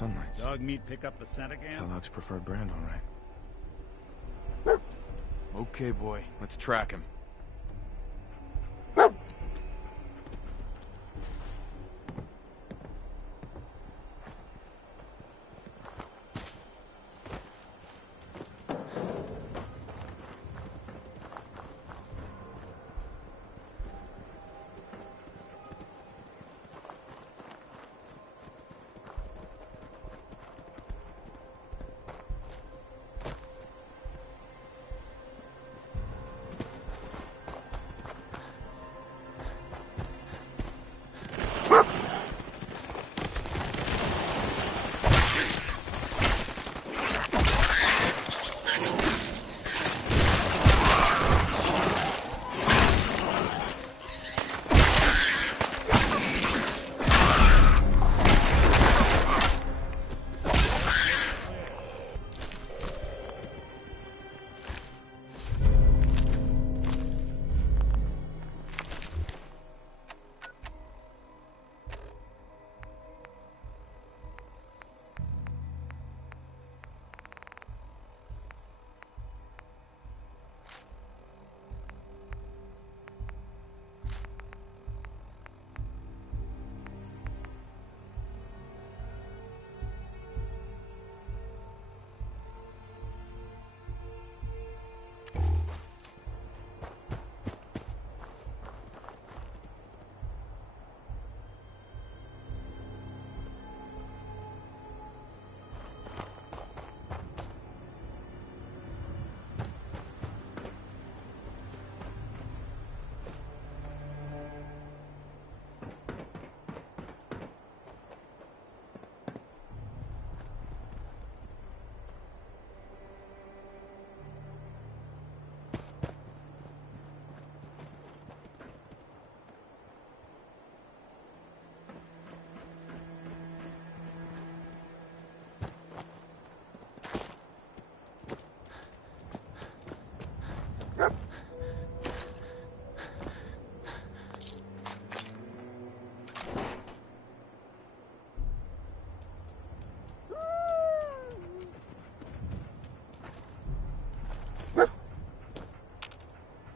sunlights. Dog meat pick up the scent again? Kellogg's preferred brand, all right. Okay, boy, let's track him.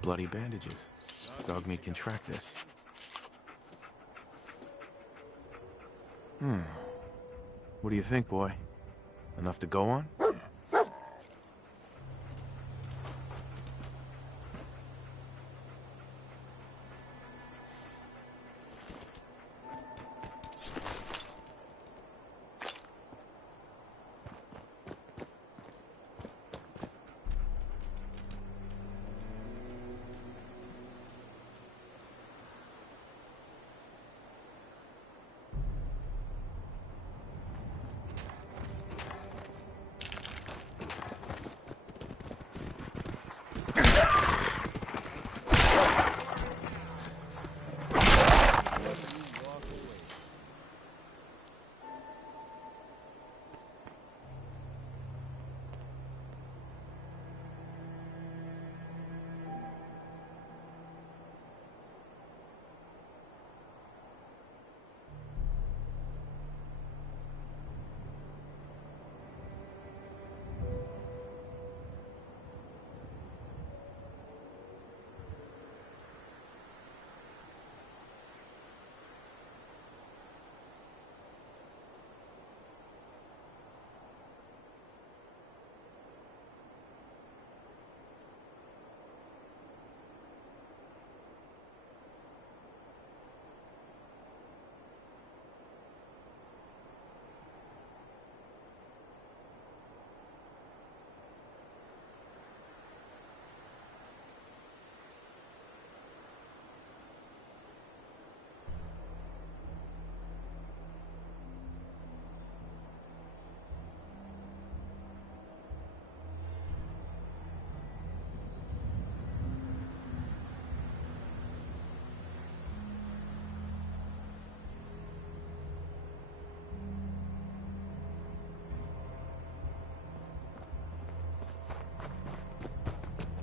Bloody bandages. Dog meat can track this. What do you think, boy? Enough to go on?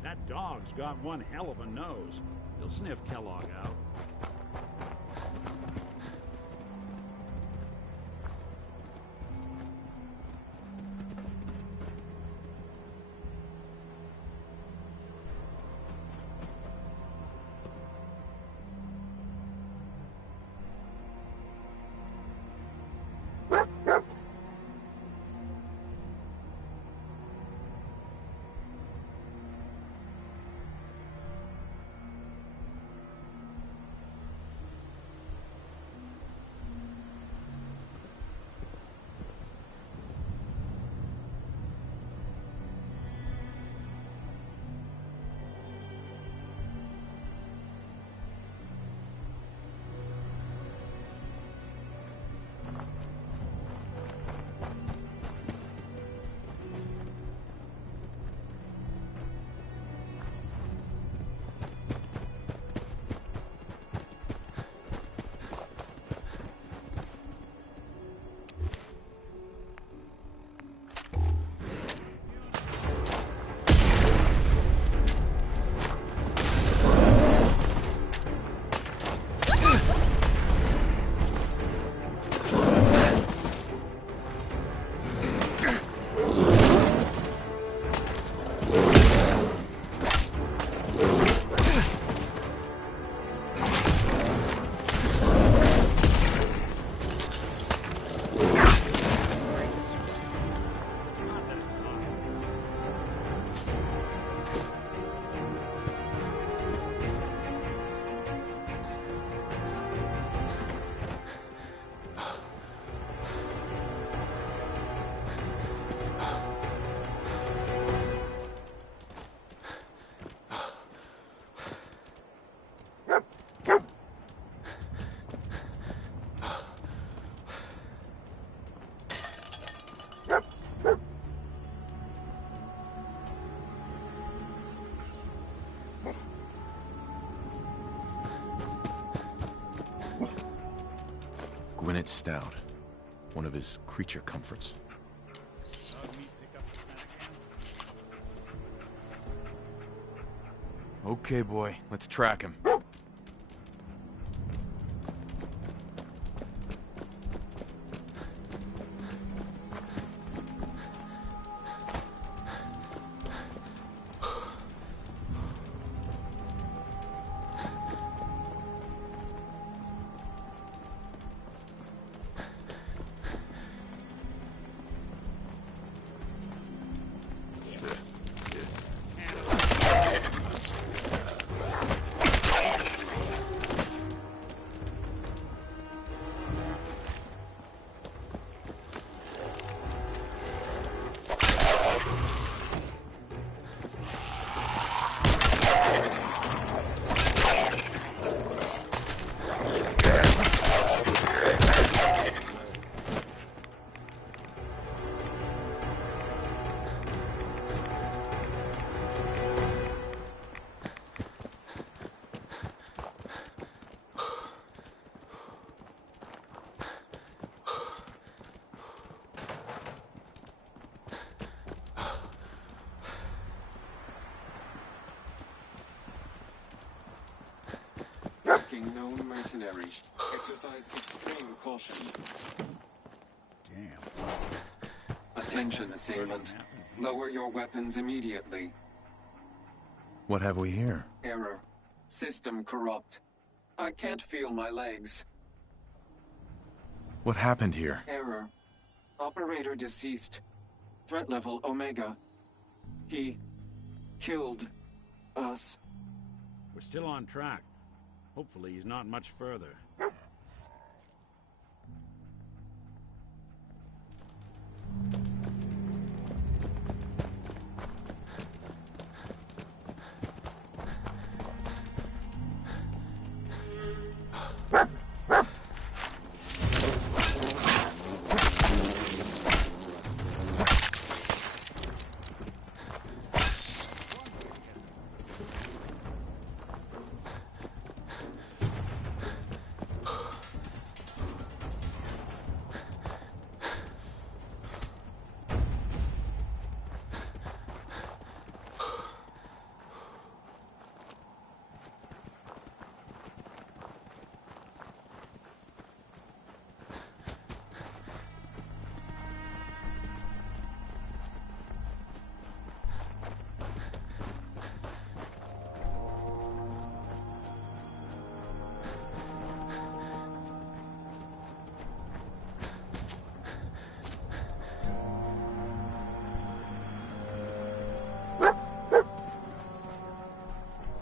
That dog's got one hell of a nose. He'll sniff Kellogg out. stout. One of his creature comforts. Okay, boy, let's track him. Known mercenaries. Exercise extreme caution. Damn. Attention, assailant. Lower your weapons immediately. What have we here? Error. System corrupt. I can't feel my legs. What happened here? Error. Operator deceased. Threat level Omega. He killed us. We're still on track. Hopefully he's not much further.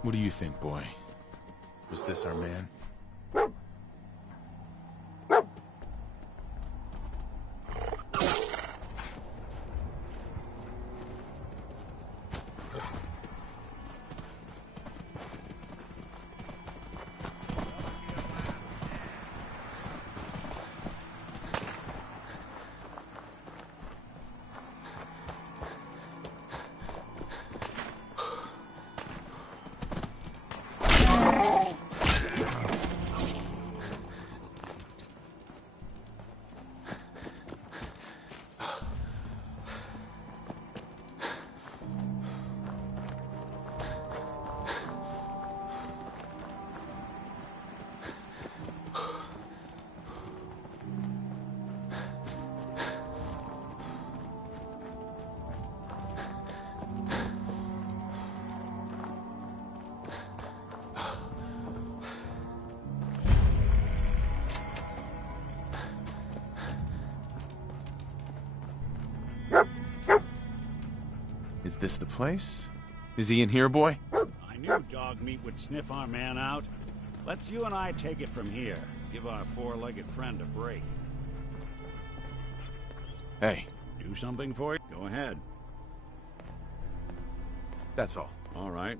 What do you think, boy? Was this our man? Is this the place? Is he in here, boy? I knew dog meat would sniff our man out. Let's you and I take it from here. Give our four-legged friend a break. Hey, Do something for you? Go ahead. that's all. All right.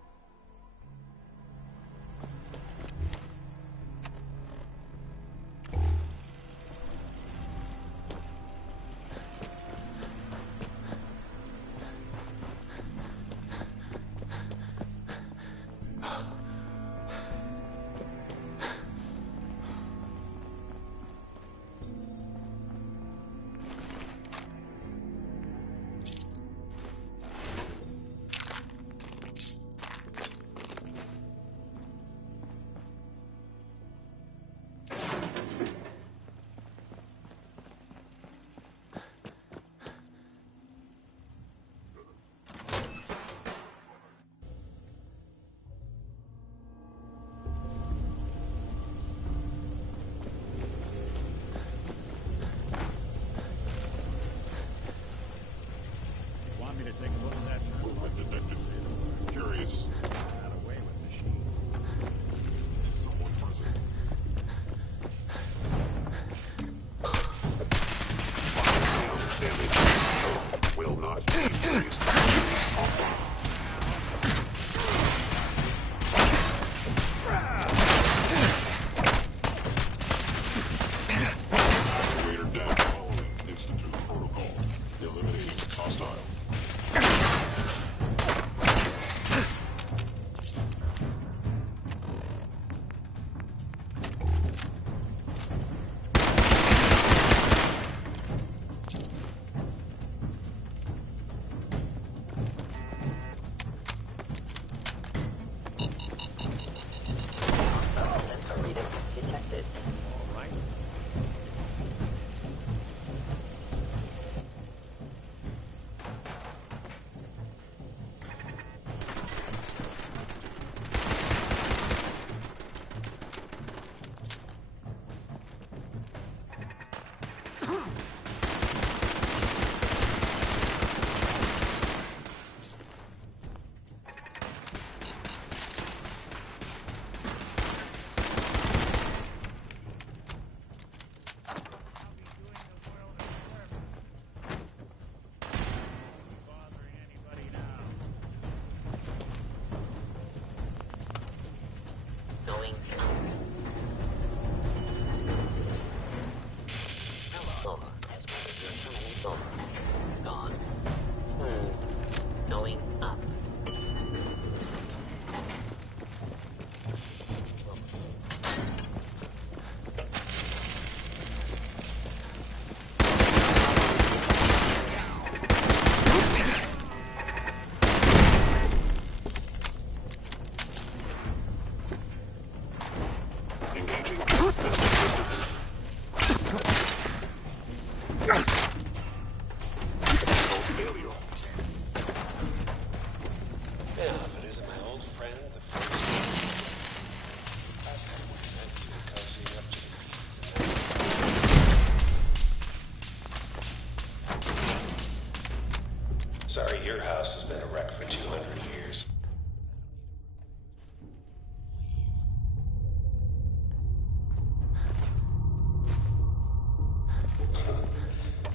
Sorry, your house has been a wreck for 200 years.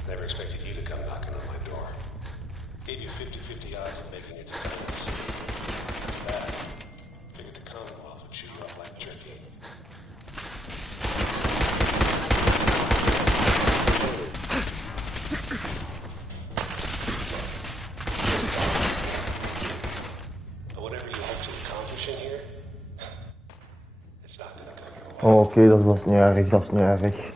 Never expected you to come knocking on my door. Gave you 50-50 odds of making it to the house. That, figured the Commonwealth would chew you up like jerky. Oh, oké, dat was niet erg, dat is niet erg.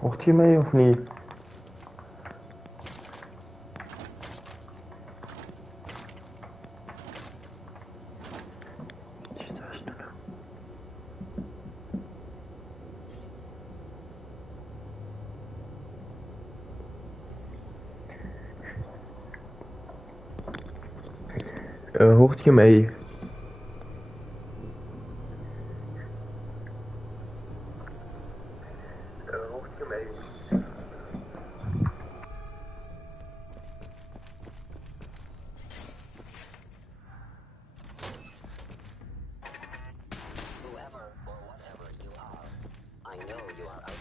Hoort je mee of niet? Hoort je mij? Hoort je mij? Whoever or whatever you are, I know you are out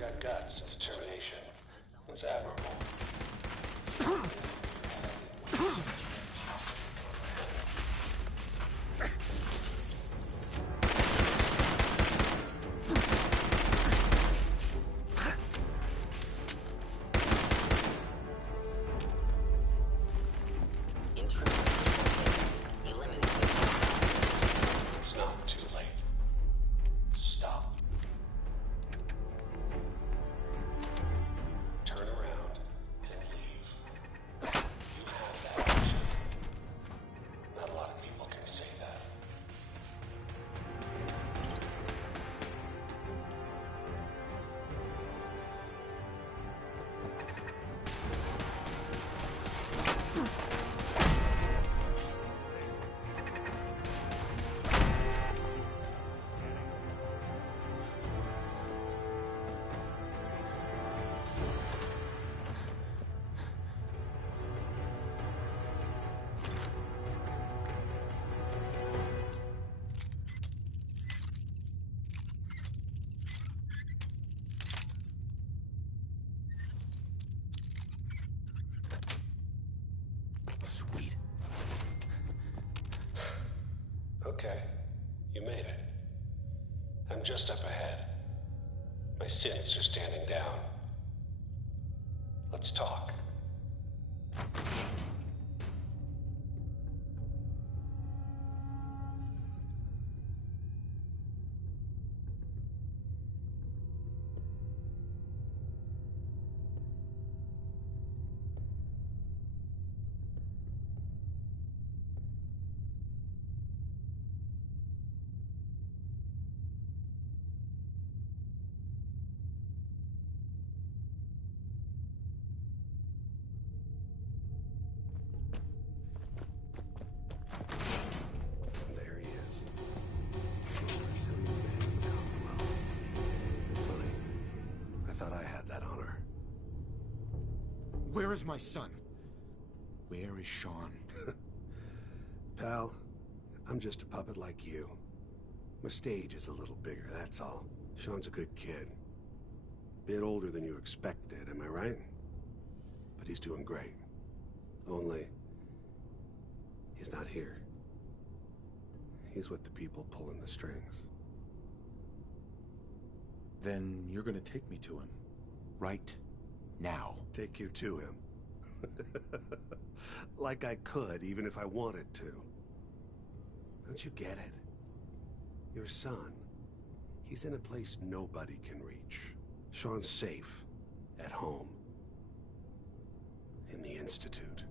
You got guts and determination. It's admirable. Sweet. Okay, you made it. I'm just up ahead. My synths are standing down. Let's talk. There he is. Slow, resilient man without blow. Funny. I thought I had that honor. Where is my son? Where is Sean? Pal, I'm just a puppet like you. My stage is a little bigger, that's all. Sean's a good kid. Bit older than you expected, am I right? But he's doing great. Only, he's not here. He's with the people pulling the strings. Then you're gonna take me to him. Right now. Take you to him. Like I could, even if I wanted to. Don't you get it? Your son, he's in a place nobody can reach. Sean's safe, at home, in the Institute.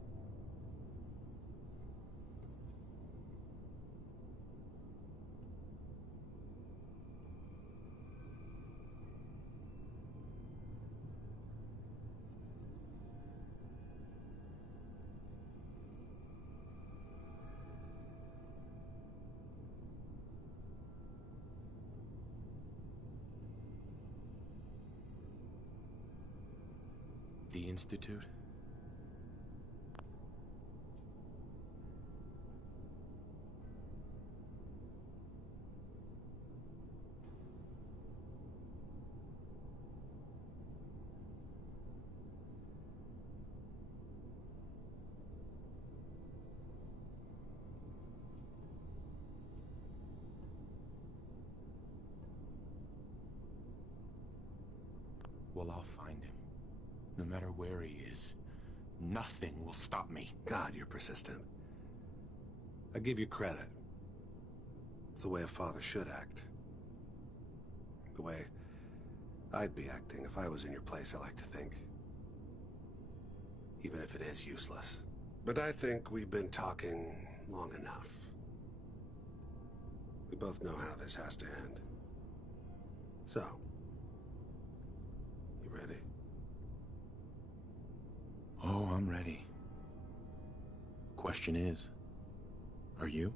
The Institute? Well, I'll find him. No matter where he is, nothing will stop me. God, you're persistent. I give you credit. It's the way a father should act. The way I'd be acting if I was in your place, I like to think. Even if it is useless. But I think we've been talking long enough. We both know how this has to end. So, you ready? Oh, I'm ready. Question is, are you?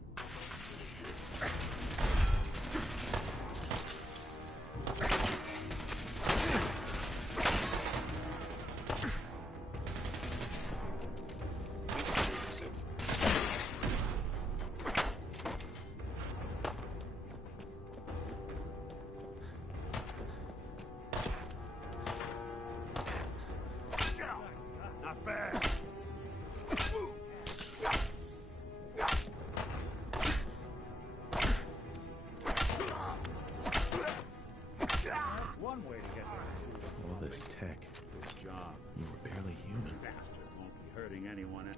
Not bad. One way to get there. All this tech. Good job. You were barely human. Bastard won't be hurting anyone.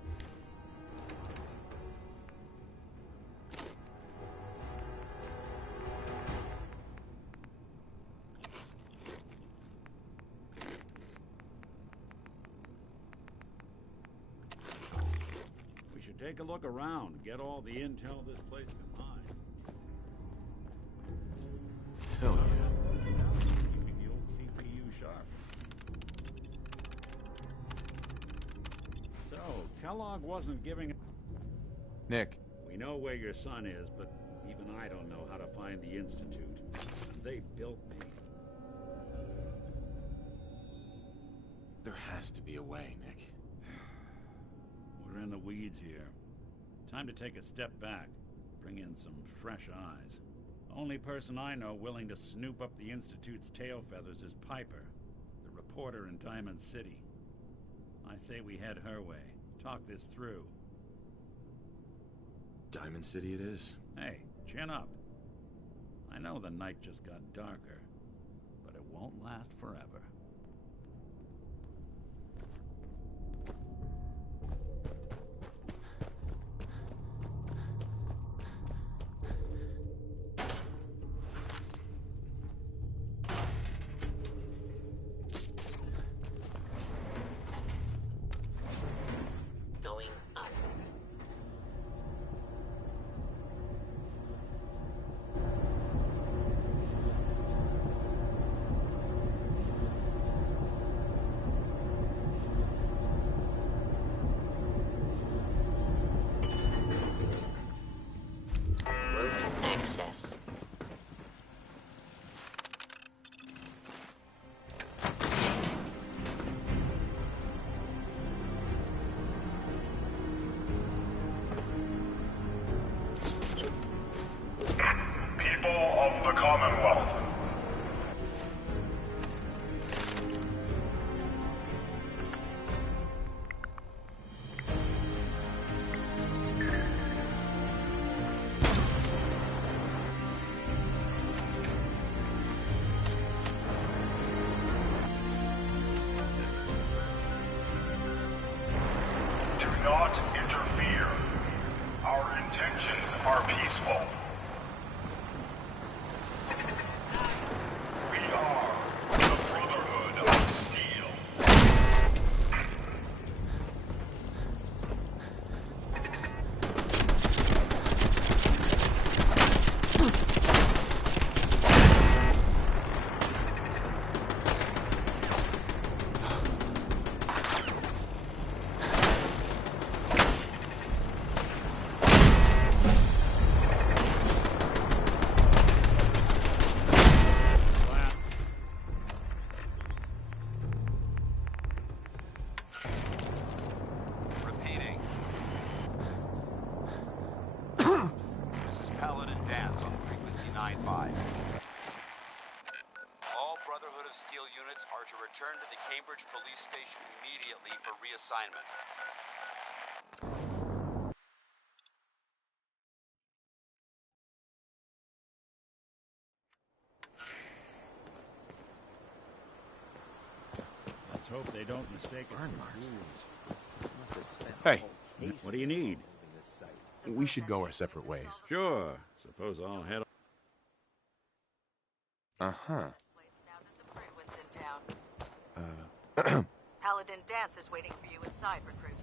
We should take a look around, get all the intel this place can hide. Hell yeah. Keeping the old CPU sharp. So, Kellogg wasn't giving... Nick, We know where your son is, but even I don't know how to find the Institute. And they built me. there has to be a way, Nick. We're in the weeds here. Time to take a step back, bring in some fresh eyes. Only person I know willing to snoop up the Institute's tail feathers is Piper, the reporter in Diamond City. I say we head her way, talk this through, Diamond City it is. Hey, chin up. I know the night just got darker, but it won't last forever. Going up. Room access. People of the Commonwealth. Do not interfere. Our intentions are peaceful. We are the Brotherhood of Steel. Repeating. This is Paladin Dance on frequency 95. All Brotherhood of Steel units are to return to the Cambridge Police Station immediately for reassignment. Let's hope they don't mistake us for fools. Hey, What do you need? we should go our separate ways. Sure. Suppose I'll head. Uh-huh. Now that the Bruin's in town. Paladin Dance is waiting for you inside, recruit.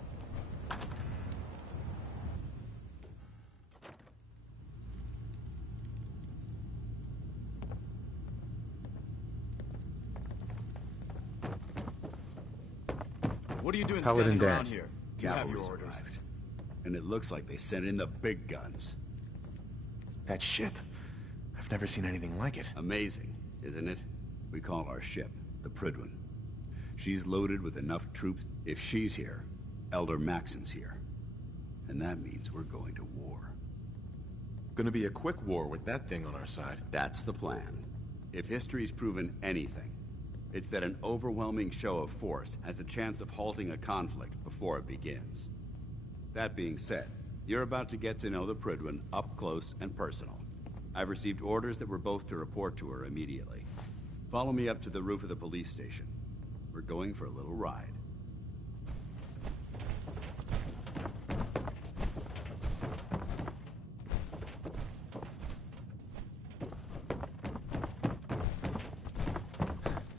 What are you doing Paladin standing around Dance. here? You have your Cavalry's orders. arrived. And it looks like they sent in the big guns. That ship. I've never seen anything like it. Amazing, isn't it? We call our ship the Prydwen. She's loaded with enough troops. If she's here, Elder Maxon's here. And that means we're going to war. Gonna be a quick war with that thing on our side. That's the plan. If history's proven anything, it's that an overwhelming show of force has a chance of halting a conflict before it begins. That being said, you're about to get to know the Prydwen up close and personal. I've received orders that we're both to report to her immediately. Follow me up to the roof of the police station. We're going for a little ride.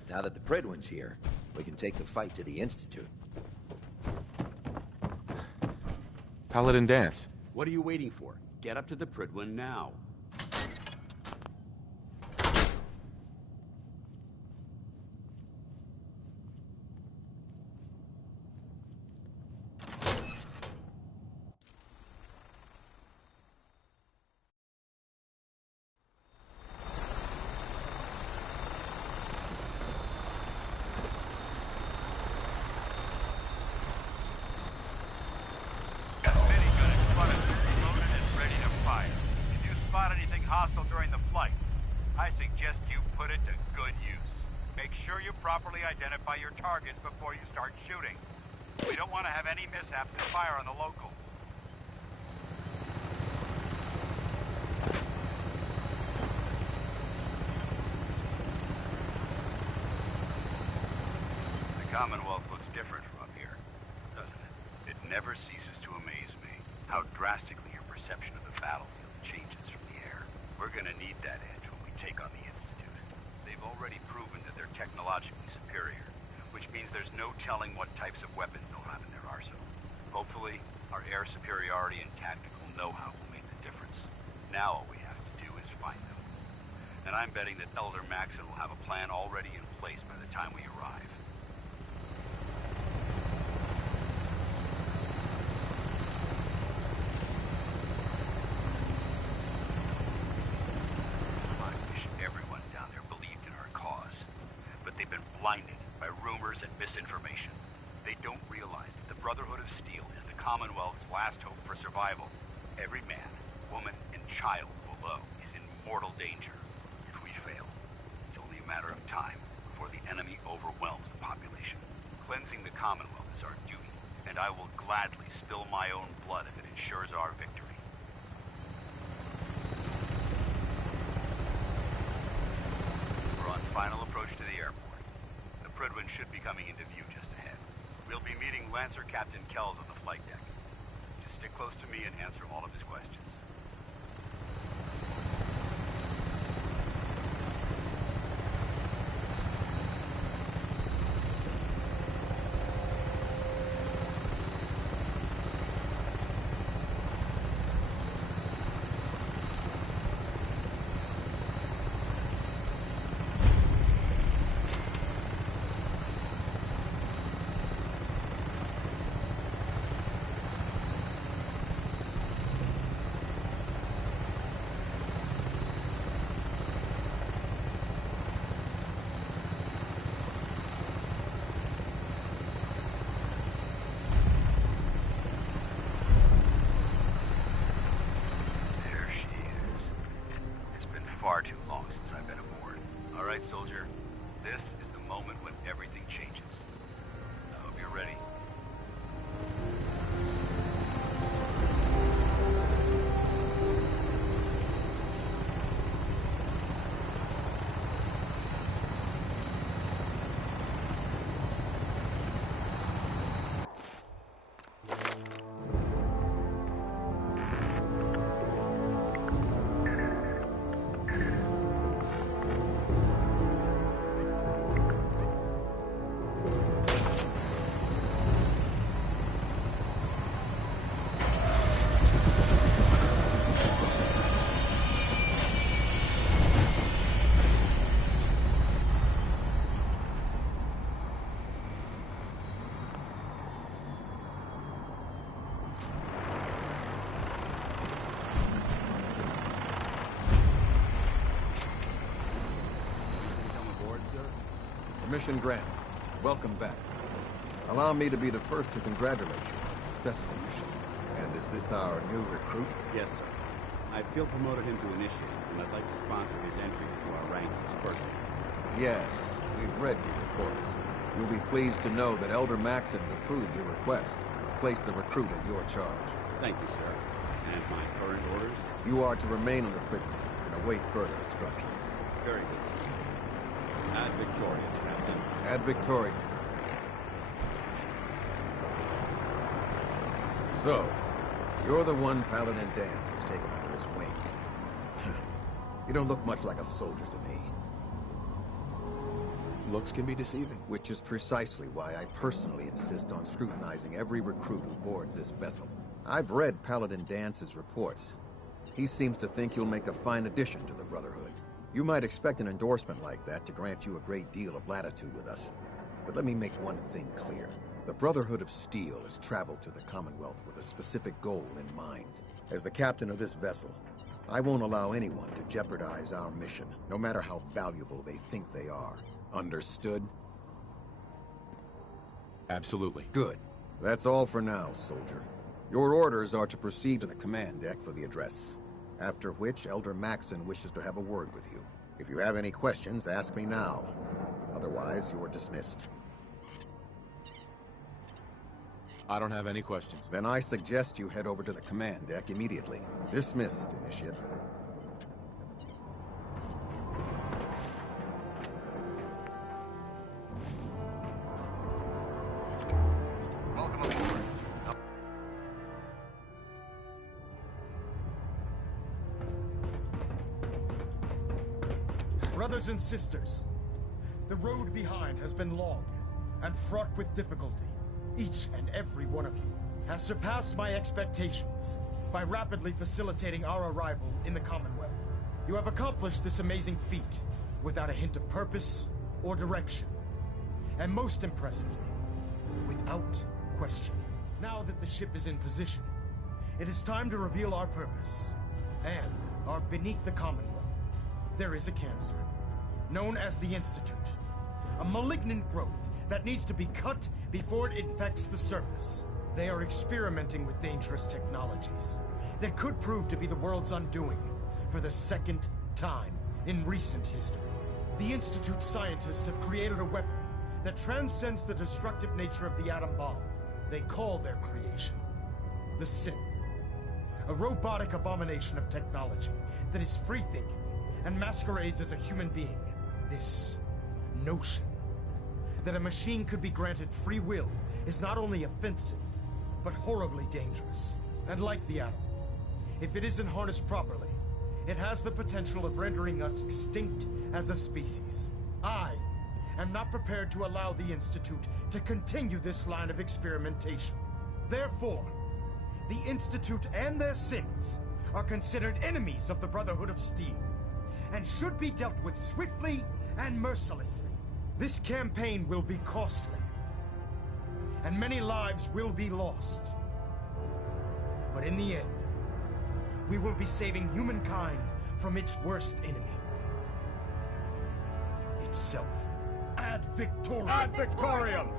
Now that the Prydwen's here, we can take the fight to the Institute. Paladin Dance. What are you waiting for? Get up to the Prydwen now. hostile during the flight. I suggest you put it to good use. Make sure you properly identify your targets before you start shooting. We don't want to have any mishaps and fire on the locals. Commonwealth looks different from up here, doesn't it? It never ceases to amaze me how drastically your perception of the battlefield changes from the air. We're gonna need that edge when we take on the Institute. They've already proven that they're technologically superior, which means there's no telling what types of weapons they'll have in their arsenal. Hopefully, our air superiority and tactical know-how will make the difference. Now all we have to do is find them. And I'm betting that Elder Maxon will have a plan already in place by the time we arrive. I wish everyone down there believed in our cause. But they've been blinded by rumors and misinformation. They don't realize that the Brotherhood of Steel is the Commonwealth's last hope for survival. Every man, woman, and child below is in mortal danger. If we fail, it's only a matter of time before the enemy overwhelms the population. Cleansing the Commonwealth is our duty, and I will gladly spill my own blood if it ensures our victory. We're on final approach to the airport. The Prydwen should be coming into view just ahead. We'll be meeting Lancer Captain Kells on the flight deck. Just stick close to me and answer all of his questions. Far too long since I've been aboard. All right, soldier. This is the moment when everything changes. I hope you're ready. Mission granted. Welcome back. Allow me to be the first to congratulate you on a successful mission. And is this our new recruit? Yes, sir. I feel promoted him to initiate, and I'd like to sponsor his entry into our rankings personally. Yes, we've read your reports. You'll be pleased to know that Elder Maxon's approved your request to place the recruit in your charge. Thank you, sir. And my current orders? You are to remain on the Prydwen and await further instructions. Very good, sir. Ad Victoriam, Captain. Ad Victoriam. So, you're the one Paladin Danse has taken under his wing. You don't look much like a soldier to me. Looks can be deceiving. Which is precisely why I personally insist on scrutinizing every recruit who boards this vessel. I've read Paladin Dance's reports. He seems to think you'll make a fine addition to the Brotherhood. You might expect an endorsement like that to grant you a great deal of latitude with us. But let me make one thing clear. The Brotherhood of Steel has traveled to the Commonwealth with a specific goal in mind. As the captain of this vessel, I won't allow anyone to jeopardize our mission, no matter how valuable they think they are. Understood? Absolutely. Good. That's all for now, soldier. Your orders are to proceed to the command deck for the address. After which, Elder Maxon wishes to have a word with you. If you have any questions, ask me now. Otherwise, you are dismissed. I don't have any questions. Then I suggest you head over to the command deck immediately. Dismissed, Initiate. Brothers and sisters, the road behind has been long and fraught with difficulty. Each and every one of you has surpassed my expectations by rapidly facilitating our arrival in the Commonwealth. You have accomplished this amazing feat without a hint of purpose or direction. And most impressively, without question. Now that the ship is in position, it is time to reveal our purpose and our beneath the Commonwealth. There is a cancer, known as the Institute. A malignant growth that needs to be cut before it infects the surface. They are experimenting with dangerous technologies that could prove to be the world's undoing for the second time in recent history. The Institute scientists have created a weapon that transcends the destructive nature of the atom bomb. They call their creation the Synth. A robotic abomination of technology that is free-thinking and masquerades as a human being. This notion that a machine could be granted free will is not only offensive, but horribly dangerous. And like the atom, if it isn't harnessed properly, it has the potential of rendering us extinct as a species. I am not prepared to allow the Institute to continue this line of experimentation. Therefore, the Institute and their synths are considered enemies of the Brotherhood of Steel, and should be dealt with swiftly and mercilessly. This campaign will be costly, and many lives will be lost. But in the end, we will be saving humankind from its worst enemy. Itself. Ad Victoriam! Ad Victoriam!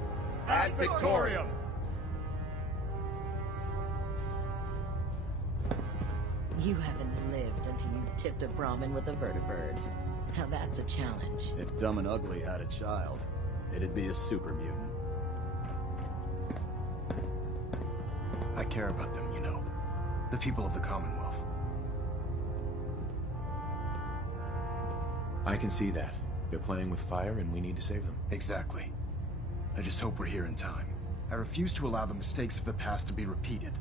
Ad Victoriam! You haven't lived until you tipped a Brahmin with a vertibird. Now that's a challenge. If Dumb and Ugly had a child, it'd be a super mutant. I care about them, you know. The people of the Commonwealth. I can see that. They're playing with fire and we need to save them. Exactly. I just hope we're here in time. I refuse to allow the mistakes of the past to be repeated.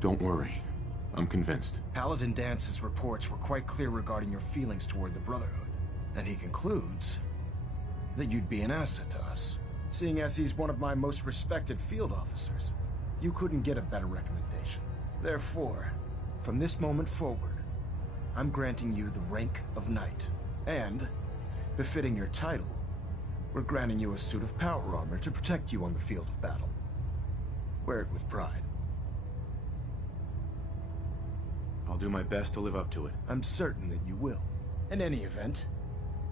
Don't worry. I'm convinced. Paladin Dance's reports were quite clear regarding your feelings toward the Brotherhood. And he concludes that you'd be an asset to us. Seeing as he's one of my most respected field officers, you couldn't get a better recommendation. Therefore, from this moment forward, I'm granting you the rank of Knight. And, befitting your title, we're granting you a suit of power armor to protect you on the field of battle. Wear it with pride. I'll do my best to live up to it. I'm certain that you will. In any event,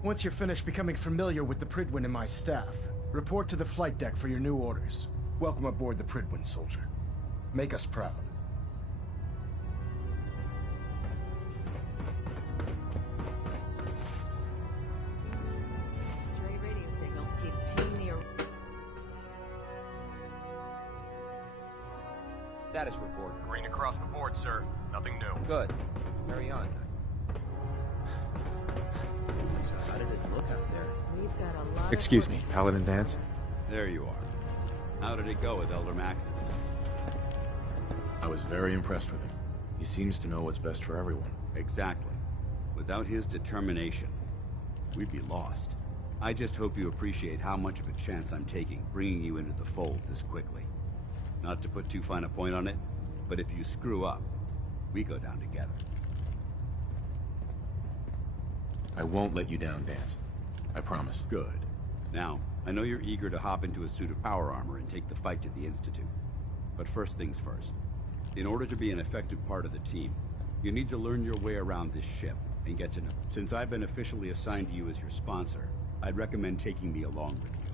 once you're finished becoming familiar with the Pridwin and my staff, report to the flight deck for your new orders. Welcome aboard the Pridwin, soldier. Make us proud. Stray radio signals keep pinging the... Status report. Green across the board, sir. Nothing new. Good. Carry on. So how did it look out there? We've got a lot Excuse me, Paladin Dance? There you are. How did it go with Elder Maxon? I was very impressed with him. He seems to know what's best for everyone. Exactly. Without his determination, we'd be lost. I just hope you appreciate how much of a chance I'm taking bringing you into the fold this quickly. Not to put too fine a point on it, but if you screw up, we go down together. I won't let you down, Dance. I promise. Good. Now, I know you're eager to hop into a suit of power armor and take the fight to the Institute. But first things first. In order to be an effective part of the team, you need to learn your way around this ship and get to know. Since I've been officially assigned to you as your sponsor, I'd recommend taking me along with you.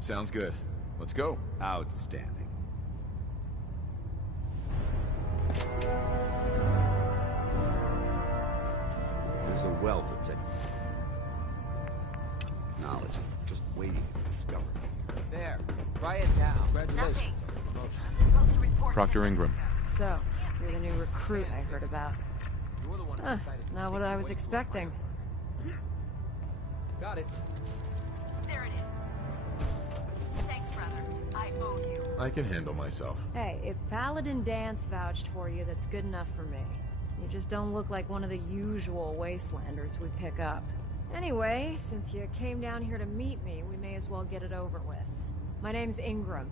Sounds good. Let's go. Outstanding. There's a wealth of technology just waiting to be discovered. There. Try it now. Nothing. Congratulations. Proctor Ingram. So, you're the new recruit I heard about. Not what I was expecting. Got it. There it is. Thanks, brother. I owe you. I can handle myself. Hey, if Paladin Dance vouched for you, that's good enough for me. You just don't look like one of the usual wastelanders we pick up. Anyway, since you came down here to meet me, we may as well get it over with. My name's Ingram,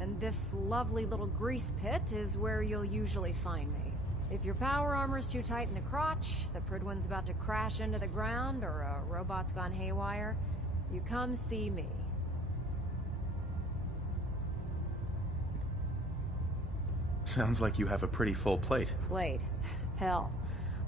and this lovely little grease pit is where you'll usually find me. If your power armor's too tight in the crotch, the Pridwin's about to crash into the ground, or a robot's gone haywire, you come see me. Sounds like you have a pretty full plate. Plate? Hell,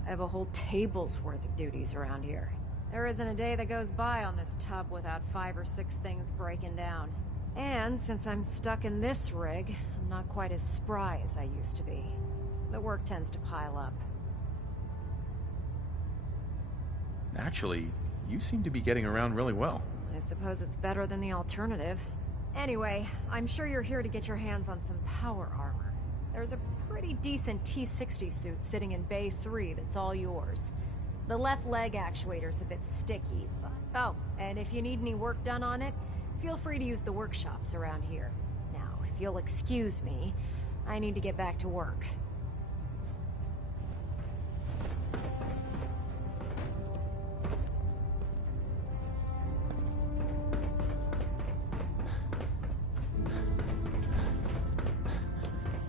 I have a whole table's worth of duties around here. There isn't a day that goes by on this tub without 5 or 6 things breaking down. And since I'm stuck in this rig, I'm not quite as spry as I used to be. The work tends to pile up. Actually, you seem to be getting around really well. I suppose it's better than the alternative. Anyway, I'm sure you're here to get your hands on some power armor. There's a pretty decent T-60 suit sitting in Bay 3 that's all yours. The left leg actuator's a bit sticky, but... Oh, and if you need any work done on it, feel free to use the workshops around here. Now, if you'll excuse me, I need to get back to work.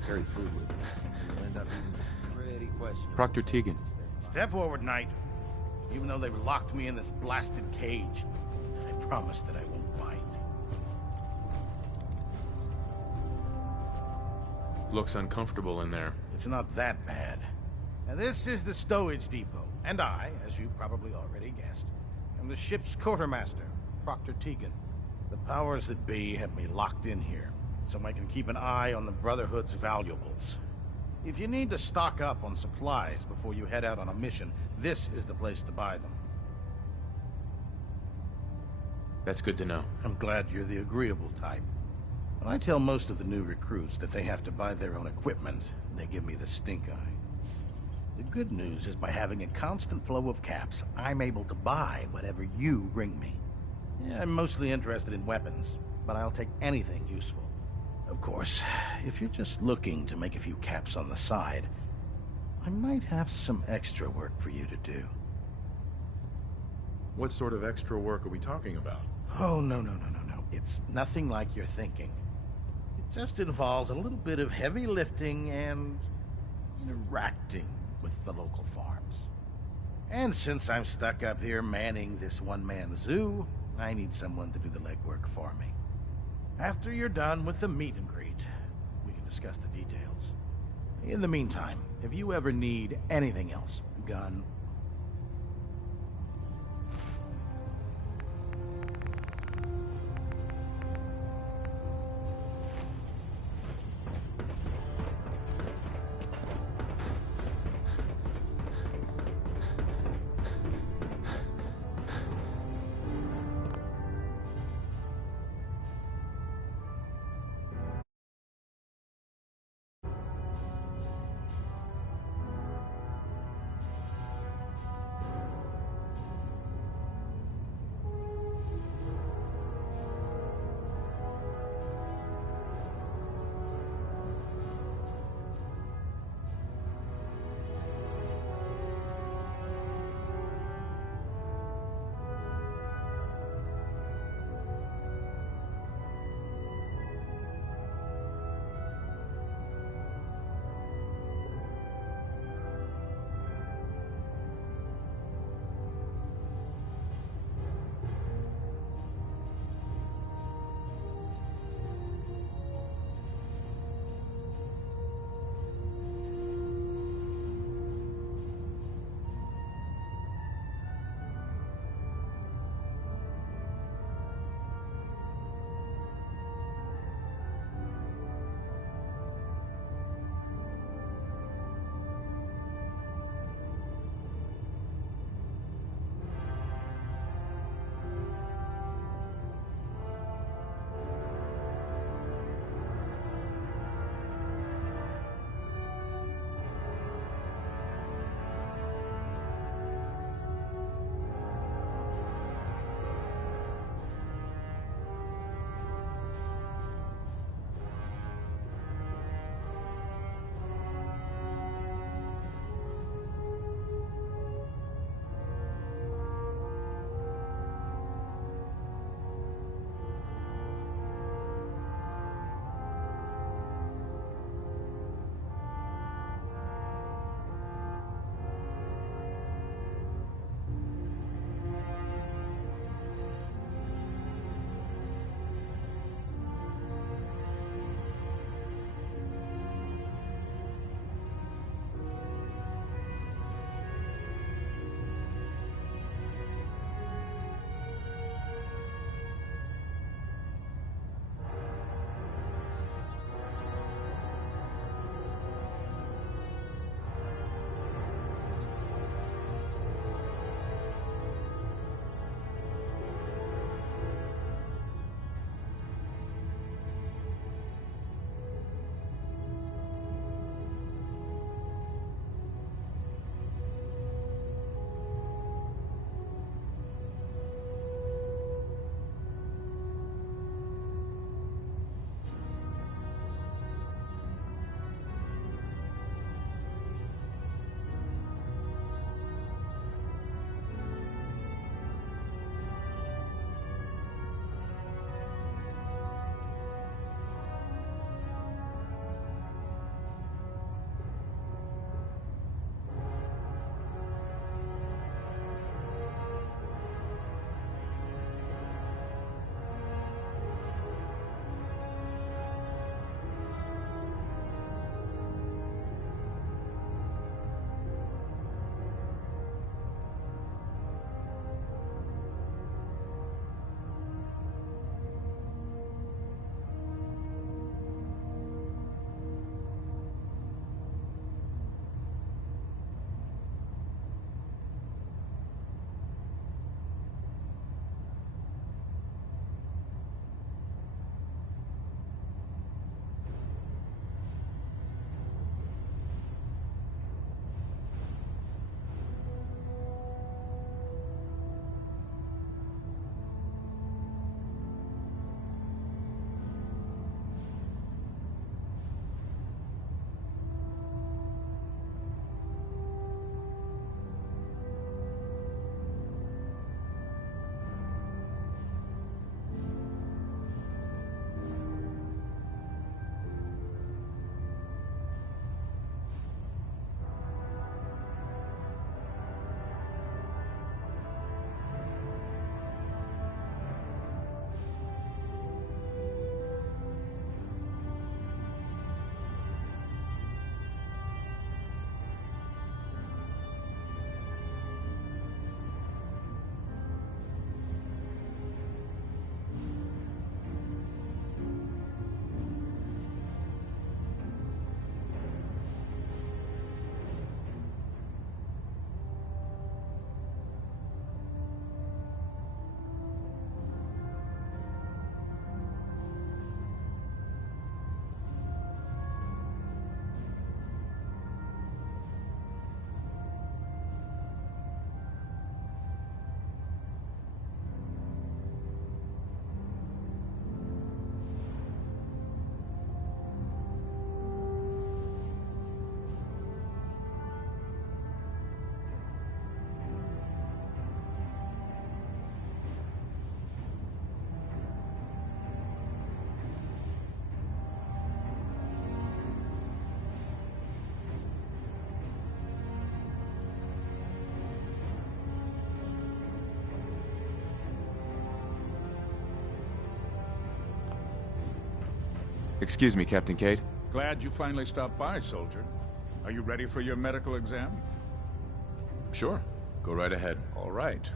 Carry food with you. You'll end up eating some pretty questionable. Proctor Tegan. Step forward, Knight. Even though they've locked me in this blasted cage, I promise that I won't bite. Looks uncomfortable in there. It's not that bad. Now, this is the stowage depot, and I, as you probably already guessed, am the ship's quartermaster, Proctor Tegan. The powers that be have me locked in here, so I can keep an eye on the Brotherhood's valuables. If you need to stock up on supplies before you head out on a mission, this is the place to buy them. That's good to know. I'm glad you're the agreeable type. When I tell most of the new recruits that they have to buy their own equipment, they give me the stink eye. The good news is by having a constant flow of caps, I'm able to buy whatever you bring me. Yeah, I'm mostly interested in weapons, but I'll take anything useful. Of course, if you're just looking to make a few caps on the side, I might have some extra work for you to do. What sort of extra work are we talking about? Oh, no. It's nothing like you're thinking. It just involves a little bit of heavy lifting and interacting with the local farms. And since I'm stuck up here manning this one-man zoo, I need someone to do the legwork for me. After you're done with the meet and greet, we can discuss the details. In the meantime, if you ever need anything else, gun, Excuse me, Captain Cade. Glad you finally stopped by, soldier. Are you ready for your medical exam? Sure. Go right ahead. All right.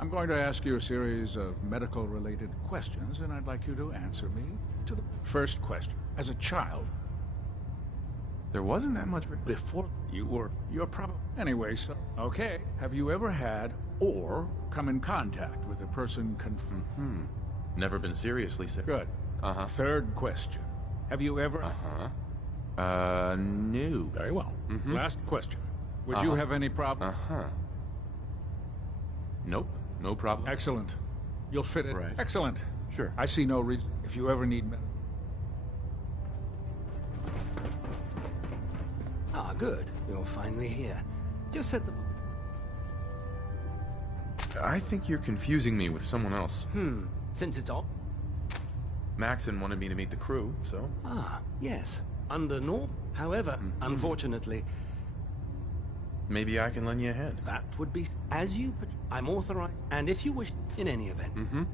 I'm going to ask you a series of medical-related questions, and I'd like you to answer me to the first question. As a child... There wasn't that much... Before you're probably... Anyway, so... Okay. Have you ever had or come in contact with a person Never been seriously sick. Good. Third question. Have you ever... No. Very well. Last question. Would you have any problem? Nope. No problem. Excellent. You'll fit it. Right. Excellent. Sure. I see no reason. If you ever need... Ah, good. You're finally here. Just set the... I think you're confusing me with someone else. Since it's all... Maxon wanted me to meet the crew, so... Ah, yes. Under norm. However, unfortunately... Maybe I can lend you a hand. That would be... As you... I'm authorized. And if you wish... In any event...